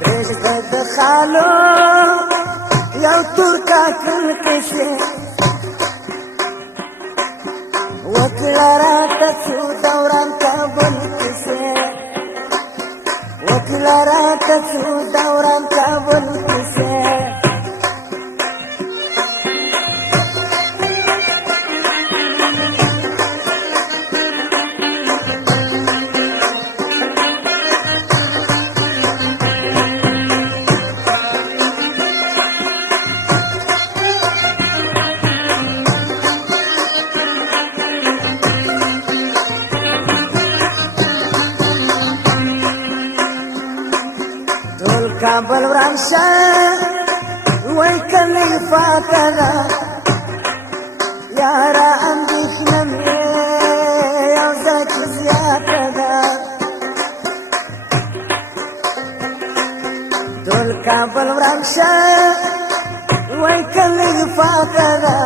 پرېږده د خالو یو تور کاکل کشې وکړه راته څو دوران کابل کشې وکړه راته څو دوران کابل کشې کابل وران شه وای کلی فاته ده یاره اندېښنه مې یو ځای کې زیاته ده ټول کابل وران شه وای کلی فاته ده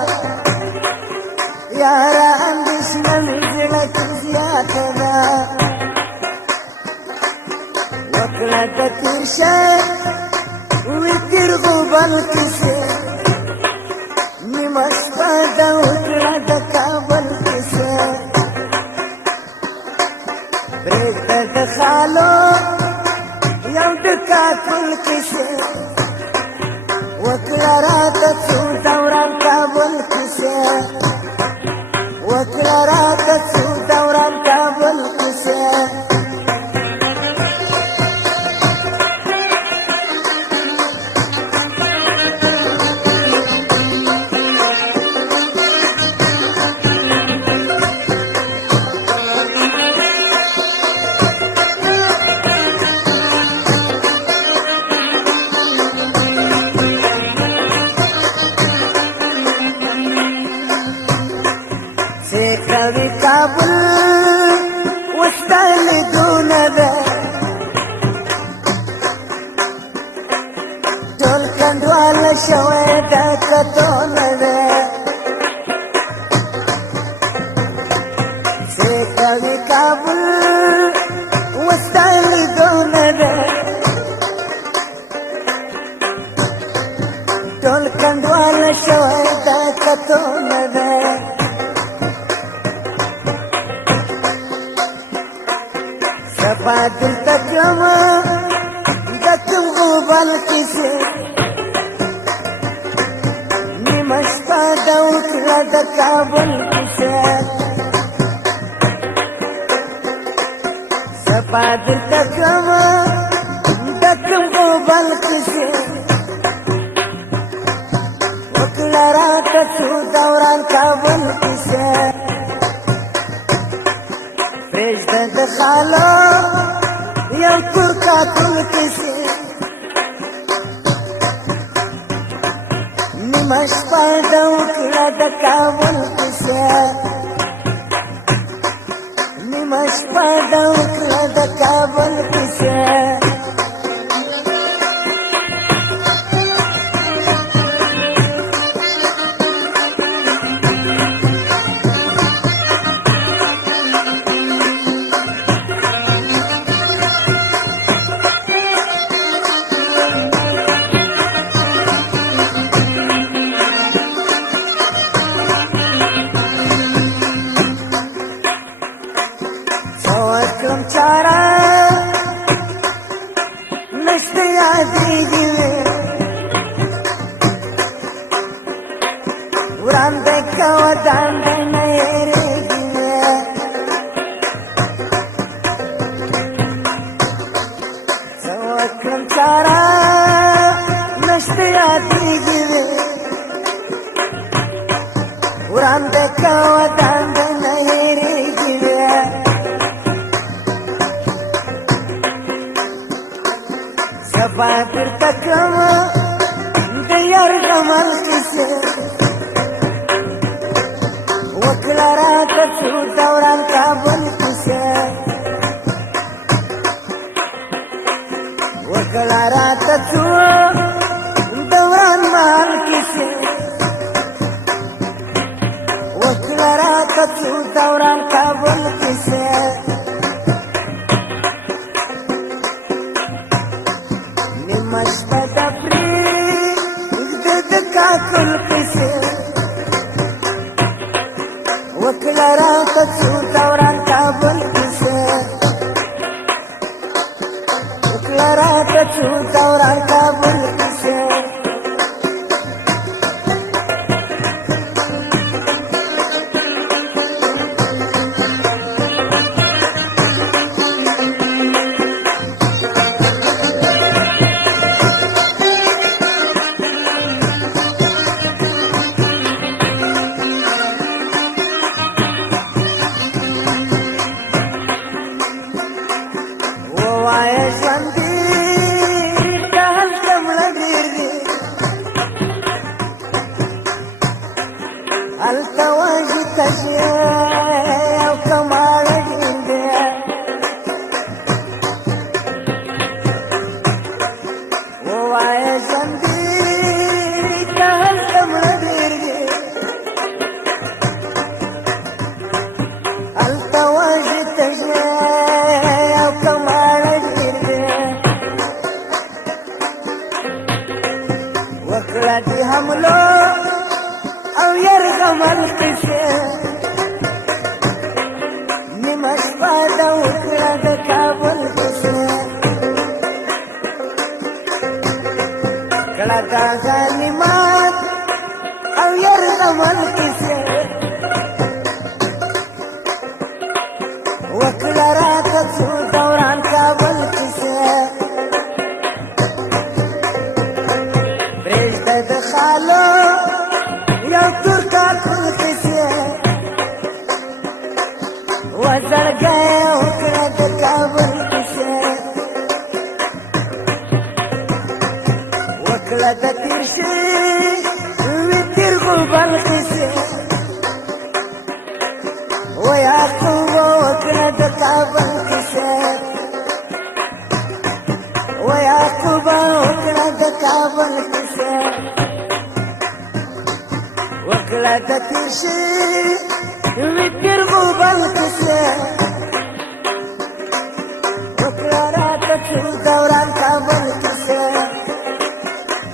یاره اندېښنه مې زړه کې زیاته ده وکړه د تېر شه وي تېر غوبل کیسې نیمه شپه ده وکړه د کابل کیسې پرېږده د خالو یو د کاکل کیسې وکړه راته څو دوران کابل کیسې وکړه راته څو دوران کابل کیسې کوي کابل وستا لیدونه ده ټول کنډواله شوی دا کتونه ده چې کوي کابل وستا لیدونه ده ټول کنډواله شوی دا کتونه ده شپه دلته کړمه د کوم غوبل کیسې نیمه شپه ده وکړه د کابل کیسې شپه دلته کړمه د کوم غوبل کیسې وکړه راته څو دوران کابل کیسې پرېږده د خالو یو تور کاکل کیسې نیمه شپه ده وکړه د کابل کیسې نیمه شپه ده وکړه د کابل کیسې کړم چاره نشته یادېږي مې وړاندې کوه داندې نه هېرېږي مې څه وکړم چاره نشته یادېږي مې وړاندې کوه داندې نه هېرېږي مې شپه درته کړمه د یرغمل کیسې وکړه راته څو دوران کابل کیسې وکړه راته څو دوران محل کیسې وکړه راته څو دوران کابل کیسې نیمه شپه د پرېږده د کاکل کیسې وکړه راته څو دوران کابل کیسې وکړه راته څو دوران کابل کیسې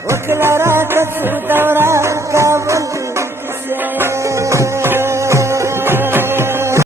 وکړه راته څو دوران